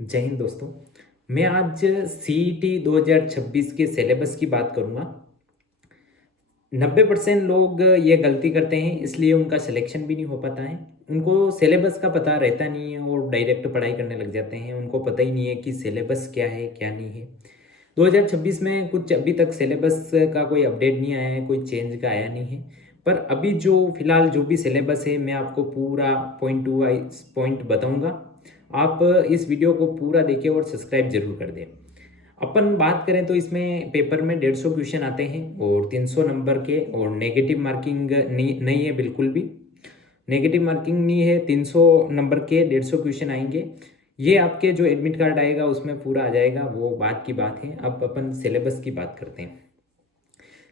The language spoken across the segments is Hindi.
जय हिंद दोस्तों। मैं आज सीईटी 2026 के सिलेबस की बात करूँगा। 90% लोग ये गलती करते हैं, इसलिए उनका सिलेक्शन भी नहीं हो पाता है। उनको सिलेबस का पता रहता नहीं है और डायरेक्ट पढ़ाई करने लग जाते हैं। उनको पता ही नहीं है कि सिलेबस क्या है क्या नहीं है। 2026 में कुछ अभी तक सिलेबस का कोई अपडेट नहीं आया है, कोई चेंज का आया नहीं है। पर अभी जो फिलहाल जो भी सिलेबस है, मैं आपको पूरा पॉइंट टू वाइज पॉइंट बताऊंगा। आप इस वीडियो को पूरा देखें और सब्सक्राइब जरूर कर दें। अपन बात करें तो इसमें पेपर में 150 क्वेश्चन आते हैं और 300 नंबर के, और नेगेटिव मार्किंग नहीं है, बिल्कुल भी नेगेटिव मार्किंग नहीं है। 300 नंबर के 150 क्वेश्चन आएंगे। ये आपके जो एडमिट कार्ड आएगा उसमें पूरा आ जाएगा, वो बात की बात है। अब अपन सिलेबस की बात करते हैं।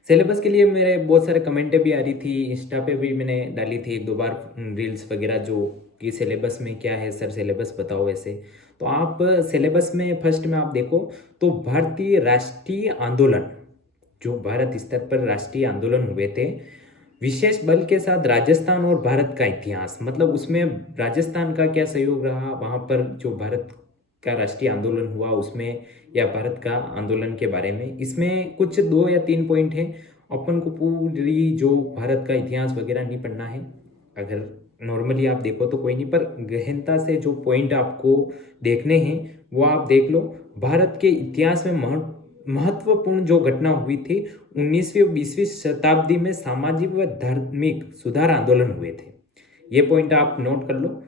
सिलेबस के लिए मेरे बहुत सारे कमेंटें भी आ रही थी, इंस्टा पे भी मैंने डाली थी एक दो बार रील्स वगैरह, जो कि सिलेबस में क्या है सर, सिलेबस बताओ ऐसे। तो आप सिलेबस में फर्स्ट में आप देखो तो भारतीय राष्ट्रीय आंदोलन, जो भारत स्तर पर राष्ट्रीय आंदोलन हुए थे विशेष बल के साथ राजस्थान और भारत का इतिहास, मतलब उसमें राजस्थान का क्या सहयोग रहा वहाँ पर, जो भारत का राष्ट्रीय आंदोलन हुआ उसमें, या भारत का आंदोलन के बारे में। इसमें कुछ 2 या 3 पॉइंट हैं। अपन को पूरी जो भारत का इतिहास वगैरह नहीं पढ़ना है। अगर नॉर्मली आप देखो तो कोई नहीं, पर गहनता से जो पॉइंट आपको देखने हैं वो आप देख लो। भारत के इतिहास में महत्वपूर्ण जो घटना हुई थी, 19वीं और 20वीं शताब्दी में सामाजिक व धार्मिक सुधार आंदोलन हुए थे। ये पॉइंट आप नोट कर लो।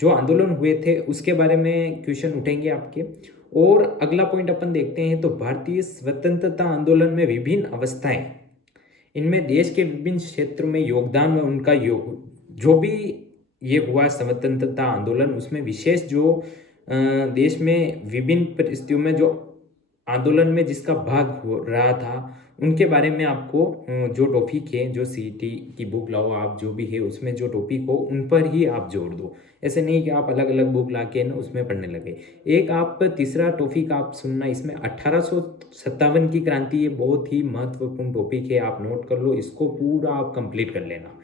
जो आंदोलन हुए थे उसके बारे में क्वेश्चन उठेंगे आपके। और अगला पॉइंट अपन देखते हैं तो भारतीय स्वतंत्रता आंदोलन में विभिन्न अवस्थाएं, इनमें देश के विभिन्न क्षेत्रों में योगदान व उनका योग, जो भी ये हुआ स्वतंत्रता आंदोलन, उसमें विशेष जो देश में विभिन्न परिस्थितियों में जो आंदोलन में जिसका भाग हो रहा था, उनके बारे में आपको जो टॉपिक है, जो सीईटी की बुक लाओ आप, जो भी है उसमें जो टॉपिक हो उन पर ही आप जोड़ दो। ऐसे नहीं कि आप अलग अलग बुक ला के ना उसमें पढ़ने लगे। एक आप तीसरा टॉपिक आप सुनना, इसमें 1857 की क्रांति, ये बहुत ही महत्वपूर्ण टॉपिक है, आप नोट कर लो, इसको पूरा आप कंप्लीट कर लेना।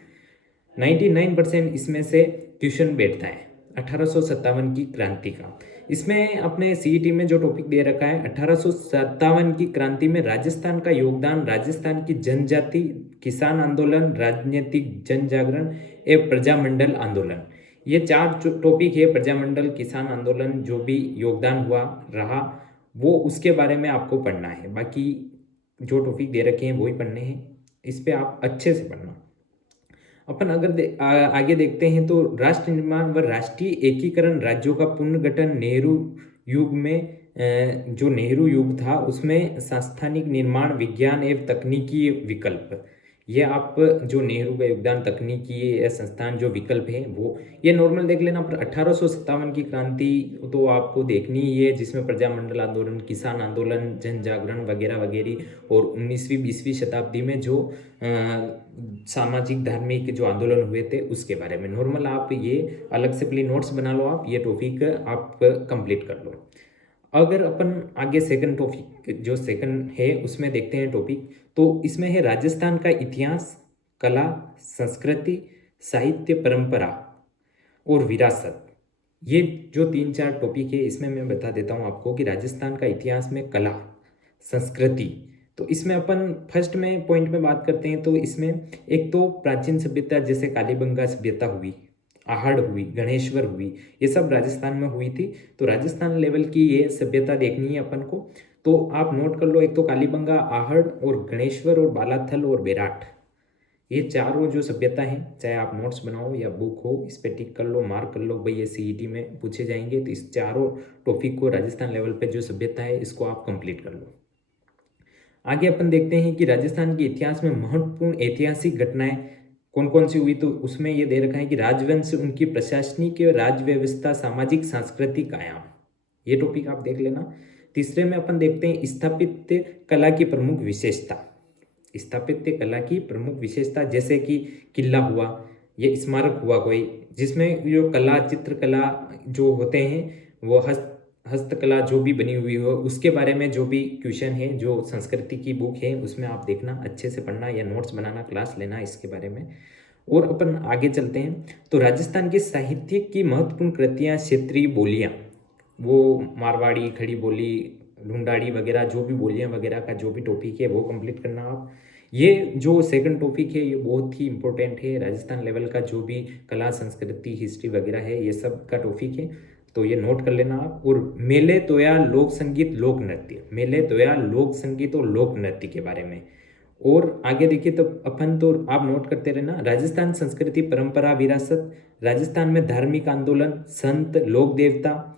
99% इसमें से क्वेश्चन बैठता है 1857 की क्रांति का। इसमें अपने सीईटी में जो टॉपिक दे रखा है 1857 की क्रांति में राजस्थान का योगदान, राजस्थान की जनजाति, किसान आंदोलन, राजनीतिक जन जागरण एवं प्रजामंडल आंदोलन। ये 4 टॉपिक है। प्रजामंडल, किसान आंदोलन, जो भी योगदान हुआ रहा वो उसके बारे में आपको पढ़ना है। बाकी जो टॉपिक दे रखे हैं वही पढ़ने हैं, इस पर आप अच्छे से पढ़ना। अपन अगर आगे देखते हैं तो राष्ट्र निर्माण व राष्ट्रीय एकीकरण, राज्यों का पुनर्गठन, नेहरू युग में जो नेहरू युग था उसमें सांस्थानिक निर्माण, विज्ञान एवं तकनीकी विकल्प, ये आप जो नेहरू का योगदान, तकनीकी या संस्थान जो विकल्प है वो ये नॉर्मल देख लेना। पर 1857 की क्रांति तो आपको देखनी ही है, जिसमें प्रजामंडल आंदोलन, किसान आंदोलन, जन जागरण वगैरह वगैरह, और 19वीं 20वीं शताब्दी में जो सामाजिक धार्मिक जो आंदोलन हुए थे उसके बारे में नॉर्मल आप ये अलग से प्ली नोट्स बना लो, आप ये टॉपिक आप कंप्लीट कर लो। अगर अपन आगे सेकंड टॉपिक जो सेकंड है उसमें देखते हैं टॉपिक, तो इसमें है राजस्थान का इतिहास, कला, संस्कृति, साहित्य, परंपरा और विरासत। ये जो 3-4 टॉपिक है इसमें मैं बता देता हूँ आपको कि राजस्थान का इतिहास में कला, संस्कृति, तो इसमें अपन फर्स्ट में पॉइंट में बात करते हैं तो इसमें एक तो प्राचीन सभ्यता जैसे कालीबंगा सभ्यता हुई, आहड़ हुई, गणेश्वर हुई, ये सब राजस्थान में हुई थी। तो राजस्थान लेवल की ये सभ्यता देखनी है अपन को, तो आप नोट कर लो। एक तो कालीबंगा, आहड़ और गणेश्वर और बालाथल और बेराट, ये चारों जो सभ्यता हैं, चाहे आप नोट्स बनाओ या बुक हो, इस पे टिक कर लो, मार्क कर लो भाई, ये सीईटी में पूछे जाएंगे। तो इस चारों टॉपिक को, राजस्थान लेवल पे जो सभ्यता है इसको आप कंप्लीट कर लो। आगे अपन देखते हैं कि राजस्थान के इतिहास में महत्वपूर्ण ऐतिहासिक घटनाएं कौन कौन सी हुई, तो उसमें यह दे रखा है कि राजवंश, उनकी प्रशासनिक राज व्यवस्था, सामाजिक सांस्कृतिक आयाम, ये टॉपिक आप देख लेना। तीसरे में अपन देखते हैं स्थापत्य कला की प्रमुख विशेषता, स्थापत्य कला की प्रमुख विशेषता, जैसे कि किला हुआ, ये स्मारक हुआ कोई, जिसमें जो कला, चित्रकला जो होते हैं, वो हस्तकला जो भी बनी हुई हो उसके बारे में जो भी क्वेश्चन है, जो संस्कृति की बुक है उसमें आप देखना, अच्छे से पढ़ना या नोट्स बनाना, क्लास लेना इसके बारे में। और अपन आगे चलते हैं तो राजस्थान के साहित्य की महत्वपूर्ण कृतियाँ, क्षेत्रीय बोलियाँ, वो मारवाड़ी, खड़ी बोली, ढूंढाड़ी वगैरह जो भी बोलियाँ वगैरह का जो भी टॉपिक है वो कंप्लीट करना आप। ये जो सेकंड टॉपिक है ये बहुत ही इंपॉर्टेंट है, राजस्थान लेवल का जो भी कला संस्कृति हिस्ट्री वगैरह है ये सब का टॉपिक है, तो ये नोट कर लेना आप। और मेले त्योहार लोक संगीत लोक नृत्य, मेले त्योहार लोक संगीत और लोक नृत्य के बारे में। और आगे देखिए तो अपन तो आप नोट करते रहना, राजस्थान संस्कृति परंपरा विरासत, राजस्थान में धार्मिक आंदोलन, संत, लोक देवता।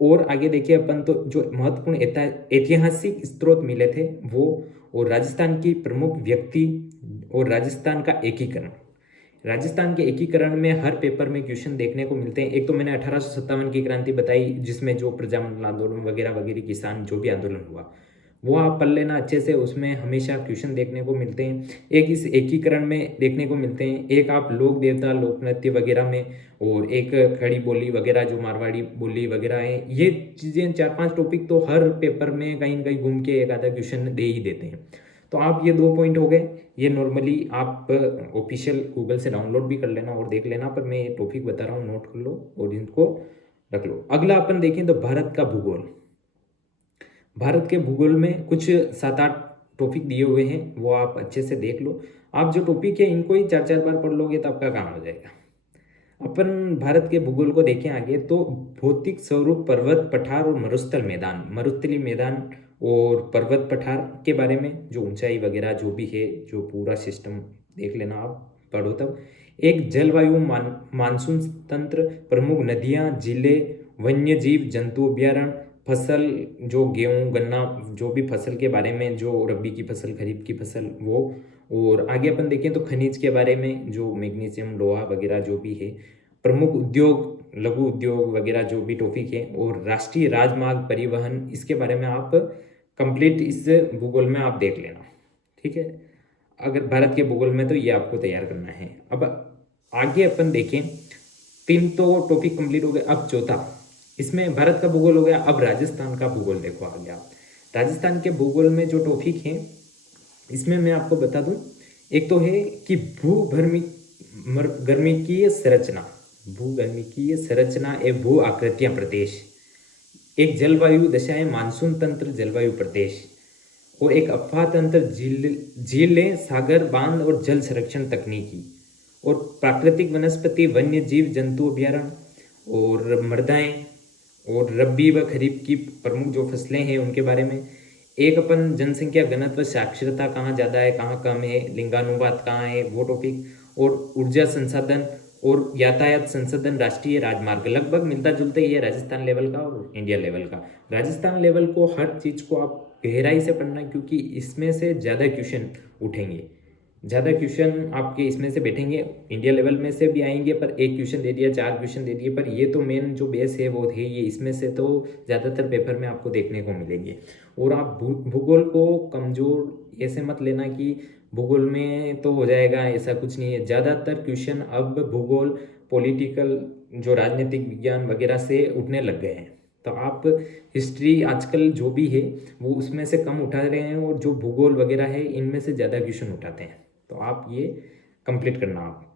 और आगे देखिए अपन तो जो महत्वपूर्ण ऐतिहासिक स्रोत मिले थे वो, और राजस्थान की प्रमुख व्यक्ति, और राजस्थान का एकीकरण। राजस्थान के एकीकरण में हर पेपर में क्वेश्चन देखने को मिलते हैं। एक तो मैंने 1857 की क्रांति बताई जिसमें जो प्रजामंडल आंदोलन वगैरह वगैरह किसान जो भी आंदोलन हुआ वो आप पढ़ लेना अच्छे से, उसमें हमेशा क्वेश्चन देखने को मिलते हैं। एक इस एकीकरण में देखने को मिलते हैं, एक आप लोक देवता लोक नृत्य वगैरह में, और एक खड़ी बोली वगैरह जो मारवाड़ी बोली वगैरह है। ये चीज़ें 4-5 टॉपिक तो हर पेपर में कहीं न कहीं घूम के एक आधा क्वेश्चन दे ही देते हैं। तो आप ये 2 पॉइंट हो गए, ये नॉर्मली आप ऑफिशियल गूगल से डाउनलोड भी कर लेना और देख लेना, पर मैं ये टॉपिक बता रहा हूँ नोट कर लो और इनको रख लो। अगला अपन देखें तो भारत का भूगोल। भारत के भूगोल में कुछ 7-8 टॉपिक दिए हुए हैं, वो आप अच्छे से देख लो। आप जो टॉपिक है इनको ही 4-4 बार पढ़ लोगे तो आपका काम हो जाएगा। अपन भारत के भूगोल को देखें आगे तो भौतिक स्वरूप पर्वत पठार और मरुस्थल मैदान, मरुस्थलीय मैदान और पर्वत पठार के बारे में, जो ऊंचाई वगैरह जो भी है जो पूरा सिस्टम देख लेना आप पढ़ो तब। एक जलवायु मानसून तंत्र, प्रमुख नदियाँ, जिले, वन्य जीव जंतु अभ्यारण्य, फसल जो गेहूँ गन्ना जो भी फसल के बारे में, जो रबी की फसल खरीफ की फसल वो। और आगे अपन देखें तो खनिज के बारे में, जो मैग्नीशियम लोहा वगैरह जो भी है, प्रमुख उद्योग लघु उद्योग वगैरह जो भी टॉपिक है, और राष्ट्रीय राजमार्ग परिवहन, इसके बारे में आप कंप्लीट इस भूगोल में आप देख लेना। ठीक है, अगर भारत के भूगोल में तो ये आपको तैयार करना है। अब आगे अपन देखें, 3 तो टॉपिक कंप्लीट हो गए, अब चौथा, इसमें भारत का भूगोल हो गया, अब राजस्थान का भूगोल देखो आगे आप। राजस्थान के भूगोल में जो टॉपिक है इसमें मैं आपको बता दूं, एक तो है कि गर्मिकीय संरचना, भूगर्मिकीय संरचना एवं भू आकृतियां प्रदेश, एक जलवायु दशाएं मानसून तंत्र जलवायु प्रदेश, और एक अफवाह तंत्र झीलें सागर बांध और जल संरक्षण तकनीकी, और प्राकृतिक वनस्पति वन्य जीव जंतु अभ्यारण्य, और मृदाएं, और रबी व खरीफ की प्रमुख जो फसलें हैं उनके बारे में। एक अपन जनसंख्या घनत्व साक्षरता कहाँ ज़्यादा है कहाँ कम है, लिंगानुपात कहाँ है वो टॉपिक, और ऊर्जा संसाधन और यातायात संसाधन, राष्ट्रीय राजमार्ग, लगभग मिलता जुलता ही है राजस्थान लेवल का और इंडिया लेवल का। राजस्थान लेवल को हर चीज़ को आप गहराई से पढ़ना क्योंकि इसमें से ज़्यादा क्वेश्चन उठेंगे, ज़्यादा क्वेश्चन आपके इसमें से बैठेंगे। इंडिया लेवल में से भी आएंगे पर एक क्वेश्चन दे दिया 4 क्वेश्चन दे दिए, पर ये तो मेन जो बेस है वो है ये, इसमें से तो ज़्यादातर पेपर में आपको देखने को मिलेंगे। और आप भूगोल को कमज़ोर ऐसे मत लेना कि भूगोल में तो हो जाएगा, ऐसा कुछ नहीं है। ज़्यादातर क्वेश्चन अब भूगोल पॉलिटिकल जो राजनीतिक विज्ञान वगैरह से उठने लग गए हैं, तो आप हिस्ट्री आजकल जो भी है वो उसमें से कम उठा रहे हैं, और जो भूगोल वगैरह है इनमें से ज़्यादा क्वेश्चन उठाते हैं, तो आप ये कंप्लीट करना आप।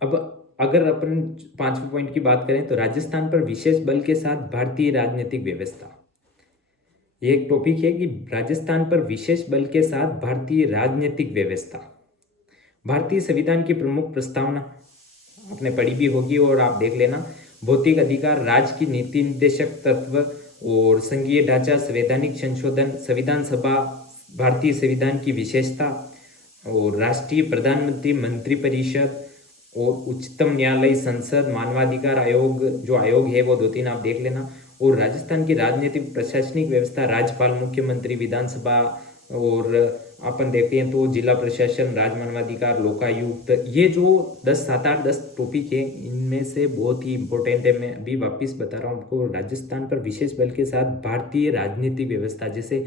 अब अगर अपन 5वें पॉइंट की बात करें तो राजस्थान पर विशेष बल के साथ भारतीय राजनीतिक व्यवस्था, ये एक टॉपिक है कि राजस्थान पर विशेष बल के साथ भारतीय राजनीतिक व्यवस्था। भारतीय संविधान की प्रमुख प्रस्तावना आपने पढ़ी भी होगी और आप देख लेना, भौतिक अधिकार, राज्य की नीति निर्देशक तत्व और संघीय ढांचा, संवैधानिक संशोधन, संविधान सभा, भारतीय संविधान की विशेषता, और राष्ट्रीय प्रधानमंत्री मंत्रिपरिषद, और उच्चतम न्यायालय, संसद, मानवाधिकार आयोग जो आयोग है वो 2-3 आप देख लेना। और राजस्थान की राजनीतिक प्रशासनिक व्यवस्था, राज्यपाल, मुख्यमंत्री, विधानसभा, और अपन देखते हैं तो जिला प्रशासन, राज्य मानवाधिकार, लोकायुक्त, ये जो 10 टॉपिक है इनमें से बहुत ही इंपॉर्टेंट है। मैं अभी वापस बता रहा हूँ आपको, राजस्थान पर विशेष बल के साथ भारतीय राजनीतिक व्यवस्था, जैसे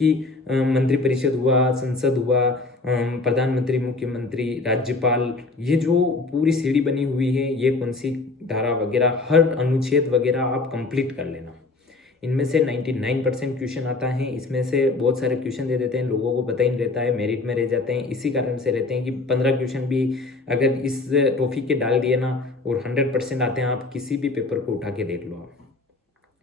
कि मंत्रिपरिषद हुआ, संसद हुआ, प्रधानमंत्री, मुख्यमंत्री, राज्यपाल, ये जो पूरी सीढ़ी बनी हुई है, ये कौन सी धारा वगैरह, हर अनुच्छेद वगैरह आप कंप्लीट कर लेना। इनमें से 99% क्वेश्चन आता है, इसमें से बहुत सारे क्वेश्चन दे देते हैं, लोगों को पता ही नहीं रहता है, मेरिट में रह जाते हैं। इसी कारण से रहते हैं कि 15 क्वेश्चन भी अगर इस टॉपिक के डाल दिए ना और 100% आते हैं, आप किसी भी पेपर को उठा के देख लो आप।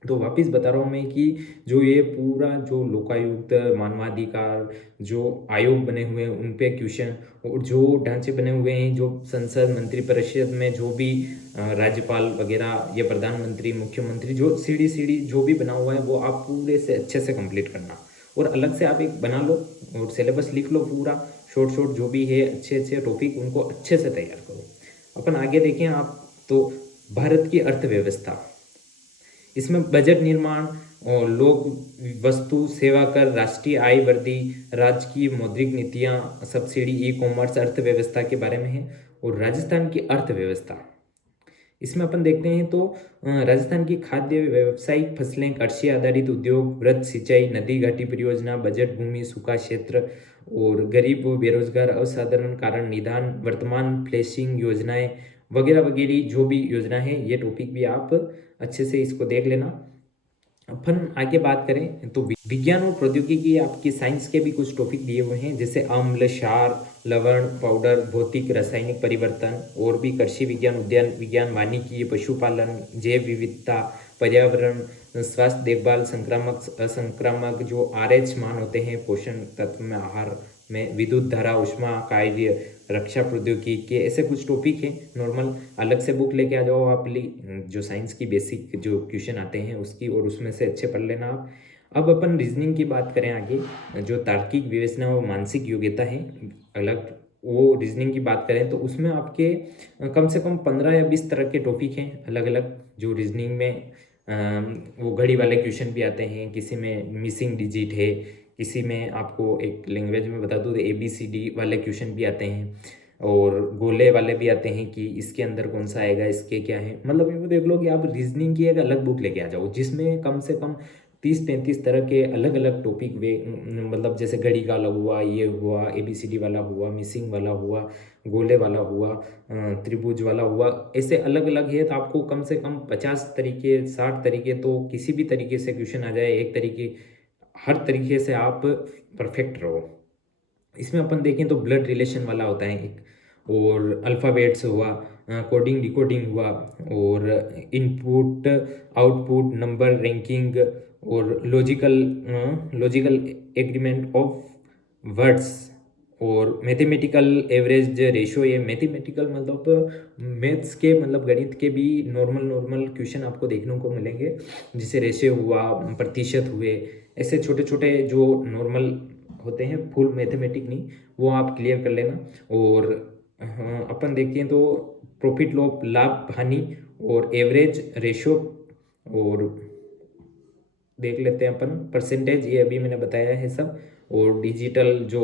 तो वापस बता रहा हूँ मैं कि जो ये पूरा जो लोकायुक्त, मानवाधिकार जो आयोग बने हुए हैं उन पे क्वेश्चन, और जो ढांचे बने हुए हैं, जो संसद मंत्रिपरिषद में जो भी राज्यपाल वगैरह या प्रधानमंत्री, मुख्यमंत्री, जो सीढ़ी सीढ़ी जो भी बना हुआ है वो आप पूरे से अच्छे से कंप्लीट करना। और अलग से आप एक बना लो और सिलेबस लिख लो पूरा, शॉर्ट शॉर्ट जो भी है अच्छे अच्छे टॉपिक उनको अच्छे से तैयार करो। अपन आगे देखें आप तो भारत की अर्थव्यवस्था, इसमें बजट निर्माण और लोक वस्तु सेवा कर, राष्ट्रीय आय वृद्धि, राज्य की मौद्रिक नीतियाँ, सब्सिडी, ई कॉमर्स, अर्थव्यवस्था के बारे में है। और राजस्थान की अर्थव्यवस्था, इसमें अपन देखते हैं तो राजस्थान की खाद्य, व्यावसायिक फसलें, कृषि आधारित उद्योग, वृत्त सिंचाई, नदी घाटी परियोजना, बजट भूमि, सूखा क्षेत्र और गरीब व बेरोजगार, असाधारण कारण निदान, वर्तमान फ्लैशिंग योजनाएं वगैरह वगैरह जो भी योजना है, ये टॉपिक भी आप अच्छे से इसको देख लेना। अपन आगे बात करें तो विज्ञान और प्रौद्योगिकी, आपकी साइंस के भी कुछ टॉपिक दिए हुए हैं, जैसे अम्ल, क्षार, लवण, पाउडर, भौतिक रासायनिक परिवर्तन, और भी कृषि विज्ञान, उद्यान विज्ञान, वानिकी, पशुपालन, जैव विविधता, पर्यावरण, स्वास्थ्य देखभाल, संक्रामक असंक्रामक, जो RH मान होते हैं पोषण तत्व में, आहार में, विद्युत धारा, ऊष्मा कार्य, रक्षा प्रौद्योगिकी के, ऐसे कुछ टॉपिक हैं नॉर्मल। अलग से बुक लेके आ जाओ आप जो साइंस की बेसिक जो क्वेश्चन आते हैं उसकी, और उसमें से अच्छे पढ़ लेना आप। अब अपन रीजनिंग की बात करें आगे, जो तार्किक विवेचना और मानसिक योग्यता है अलग, वो रीजनिंग की बात करें तो उसमें आपके कम से कम 15 या 20 तरह के टॉपिक हैं अलग अलग, जो रीजनिंग में वो घड़ी वाले क्वेश्चन भी आते हैं, किसी में मिसिंग डिजिट है, किसी में आपको एक लैंग्वेज में बता दूँ तो ABCD वाले क्वेश्चन भी आते हैं, और गोले वाले भी आते हैं कि इसके अंदर कौन सा आएगा, इसके क्या है, मतलब ये देख लो कि आप रीजनिंग की एक अलग बुक लेके आ जाओ जिसमें कम से कम 30-35 तरह के अलग अलग टॉपिक वे, मतलब जैसे घड़ी का अलग हुआ, ये हुआ, ABCD वाला हुआ, मिसिंग वाला हुआ, गोले वाला हुआ, त्रिभुज वाला हुआ, ऐसे अलग अलग है। तो आपको कम से कम 50 तरीके, 60 तरीके, तो किसी भी तरीके से क्वेश्चन आ जाए, एक तरीके, हर तरीके से आप परफेक्ट रहो। इसमें अपन देखें तो ब्लड रिलेशन वाला होता है एक, और अल्फ़ाबेट्स हुआ, कोडिंग डिकोडिंग हुआ, और इनपुट आउटपुट, नंबर रैंकिंग, और लॉजिकल एग्रीमेंट ऑफ वर्ड्स, और मैथमेटिकल एवरेज रेशो। ये मैथमेटिकल मतलब मैथ्स के, मतलब गणित के भी नॉर्मल क्वेश्चन आपको देखने को मिलेंगे, जैसे रेशो हुआ, प्रतिशत हुए, ऐसे छोटे छोटे जो नॉर्मल होते हैं, फुल मैथमेटिक नहीं, वो आप क्लियर कर लेना। और अपन देखें तो प्रॉफिट लॉस, लाभ हानि, और एवरेज रेशो, और देख लेते हैं अपन परसेंटेज, ये अभी मैंने बताया है सब। और डिजिटल जो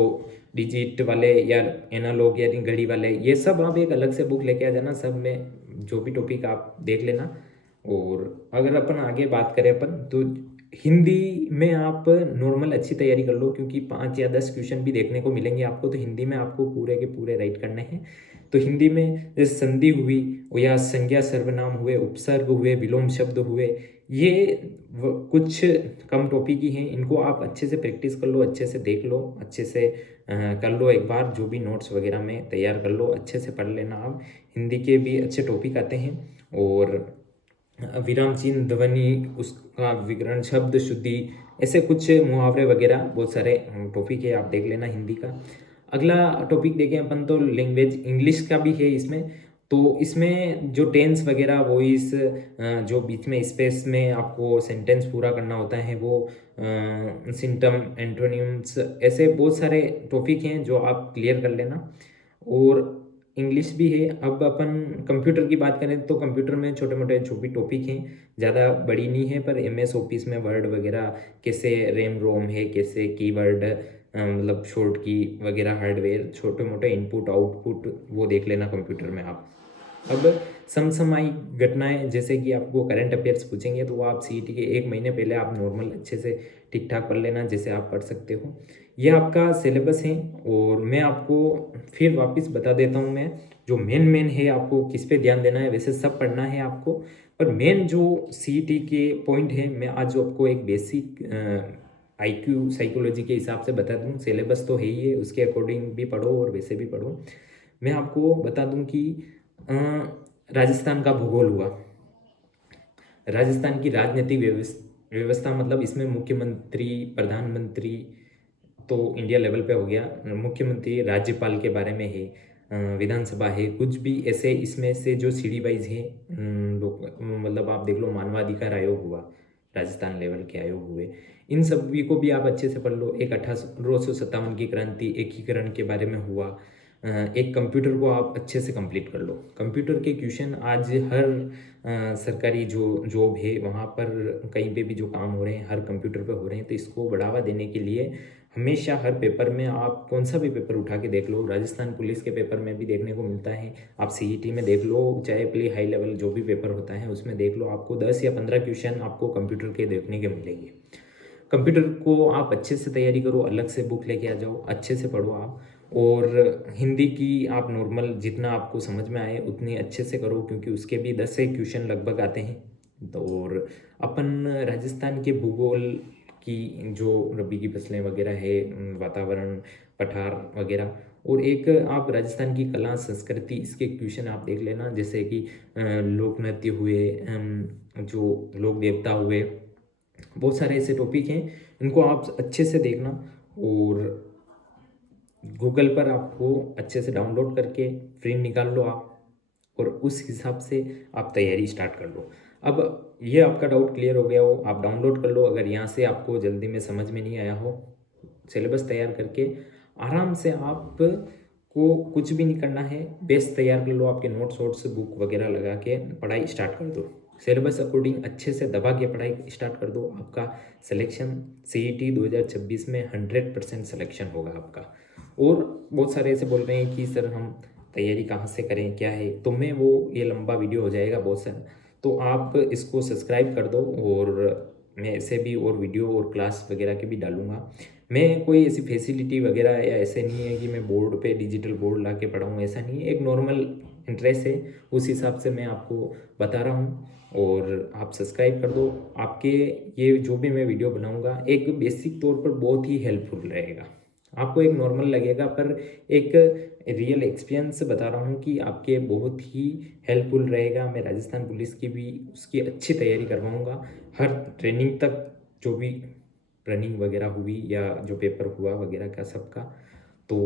डिजिट वाले या एनालॉग या घड़ी वाले, ये सब आप एक अलग से बुक लेके आ जाना, सब में जो भी टॉपिक आप देख लेना। और अगर अपन आगे बात करें अपन तो हिंदी में आप नॉर्मल अच्छी तैयारी कर लो, क्योंकि 5 या 10 क्वेश्चन भी देखने को मिलेंगे आपको, तो हिंदी में आपको पूरे के पूरे राइट करने हैं। तो हिंदी में जैसे संधि हुई, या संज्ञा सर्वनाम हुए, उपसर्ग हुए, विलोम शब्द हुए, ये कुछ कम टॉपिक ही हैं, इनको आप अच्छे से प्रैक्टिस कर लो, अच्छे से देख लो, अच्छे से कर लो एक बार, जो भी नोट्स वगैरह में तैयार कर लो, अच्छे से पढ़ लेना आप। हिंदी के भी अच्छे टॉपिक आते हैं, और विराम चिन्ह, ध्वनि, उसका विग्रहण, शब्द शुद्धि, ऐसे कुछ मुहावरे वगैरह बहुत सारे टॉपिक है, आप देख लेना हिंदी का। अगला टॉपिक देखें अपन तो लैंग्वेज इंग्लिश का भी है इसमें। तो इसमें जो टेंस वगैरह, वॉइस, जो बीच में स्पेस में आपको सेंटेंस पूरा करना होता है, वो सिम्टम, एंटोनिम्स, ऐसे बहुत सारे टॉपिक हैं जो आप क्लियर कर लेना। और इंग्लिश भी है। अब अपन कंप्यूटर की बात करें तो कंप्यूटर में छोटे मोटे जो भी टॉपिक हैं, ज़्यादा बड़ी नहीं है, पर MS ऑफिस में वर्ड वगैरह, कैसे रैम रोम है, कैसे कीवर्ड, मतलब शॉर्ट की वगैरह, हार्डवेयर, छोटे मोटे इनपुट आउटपुट, वो देख लेना कंप्यूटर में आप। अब समसामयिक घटनाएं, जैसे कि आपको करंट अफेयर्स पूछेंगे तो वो आप CET के 1 महीने पहले आप नॉर्मल अच्छे से ठीक ठाक पढ़ लेना, जैसे आप पढ़ सकते हो। ये आपका सिलेबस है, और मैं आपको फिर वापस बता देता हूँ, मैं जो मेन है आपको किस पे ध्यान देना है, वैसे सब पढ़ना है आपको, पर मेन जो CET के पॉइंट है, मैं आज आपको एक बेसिक IQ साइकोलॉजी के हिसाब से बता दूँ। सिलेबस तो है ही है, उसके अकॉर्डिंग भी पढ़ो और वैसे भी पढ़ो। मैं आपको बता दूं कि राजस्थान का भूगोल हुआ, राजस्थान की राजनीतिक व्यवस्था मतलब इसमें मुख्यमंत्री, प्रधानमंत्री तो इंडिया लेवल पे हो गया, मुख्यमंत्री, राज्यपाल के बारे में है, विधानसभा है, कुछ भी ऐसे इसमें से जो सीढ़ी वाइज है, लोग मतलब आप देख लो, मानवाधिकार आयोग हुआ, राजस्थान लेवल के आयोग हुए, इन सभी को भी आप अच्छे से पढ़ लो। एक 1857 की क्रांति एकीकरण के बारे में हुआ। एक कंप्यूटर को आप अच्छे से कंप्लीट कर लो। कंप्यूटर के क्वेश्चन आज हर सरकारी जो जॉब है वहाँ पर कहीं पे भी जो काम हो रहे हैं हर कंप्यूटर पे हो रहे हैं, तो इसको बढ़ावा देने के लिए हमेशा हर पेपर में आप कौन सा भी पेपर उठा के देख लो, राजस्थान पुलिस के पेपर में भी देखने को मिलता है, आप सीईटी में देख लो, चाहे प्ली हाई लेवल जो भी पेपर होता है उसमें देख लो, आपको 10 या 15 क्वेश्चन आपको कंप्यूटर के देखने के मिलेंगे। कंप्यूटर को आप अच्छे से तैयारी करो, अलग से बुक लेके आ जाओ, अच्छे से पढ़ो आप। और हिंदी की आप नॉर्मल जितना आपको समझ में आए उतनी अच्छे से करो, क्योंकि उसके भी 10 से क्वेश्चन लगभग आते हैं। तो और अपन राजस्थान के भूगोल की जो रबी की फसलें वगैरह है, वातावरण, पठार वगैरह, और एक आप राजस्थान की कला संस्कृति, इसके क्वेश्चन आप देख लेना, जैसे कि लोक नृत्य हुए, जो लोक देवता हुए, बहुत सारे ऐसे टॉपिक हैं, इनको आप अच्छे से देखना। और गूगल पर आपको अच्छे से डाउनलोड करके प्रिंट निकाल लो आप, और उस हिसाब से आप तैयारी स्टार्ट कर लो। अब ये आपका डाउट क्लियर हो गया हो, आप डाउनलोड कर लो। अगर यहाँ से आपको जल्दी में समझ में नहीं आया हो, सिलेबस तैयार करके आराम से आप को कुछ भी नहीं करना है, बेस तैयार कर लो, आपके नोट्स वोट्स बुक वगैरह लगा के पढ़ाई स्टार्ट कर दो। सिलेबस अकॉर्डिंग अच्छे से दबा के पढ़ाई स्टार्ट कर दो। आपका सिलेक्शन सीईटी 2026 में 100% सिलेक्शन होगा आपका। और बहुत सारे ऐसे बोल रहे हैं कि सर हम तैयारी कहाँ से करें, क्या है, तो मैं वो ये लंबा वीडियो हो जाएगा बहुत सारा, तो आप इसको सब्सक्राइब कर दो। और मैं ऐसे भी और वीडियो और क्लास वगैरह के भी डालूंगा। मैं कोई ऐसी फैसिलिटी वगैरह या ऐसे नहीं है कि मैं बोर्ड पे डिजिटल बोर्ड ला के पढ़ाऊँ, ऐसा नहीं है, एक नॉर्मल इंटरेस्ट है, उस हिसाब से मैं आपको बता रहा हूँ। और आप सब्सक्राइब कर दो। आपके ये जो भी मैं वीडियो बनाऊंगा एक बेसिक तौर पर बहुत ही हेल्पफुल रहेगा, आपको एक नॉर्मल लगेगा, पर एक रियल एक्सपीरियंस बता रहा हूँ कि आपके बहुत ही हेल्पफुल रहेगा। मैं राजस्थान पुलिस की भी उसकी अच्छी तैयारी करवाऊँगा, हर ट्रेनिंग तक जो भी रनिंग वगैरह हुई या जो पेपर हुआ वगैरह का सबका। तो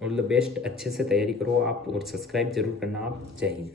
ऑल द बेस्ट, अच्छे से तैयारी करो आप, और सब्सक्राइब जरूर करना आप। जय हिंद।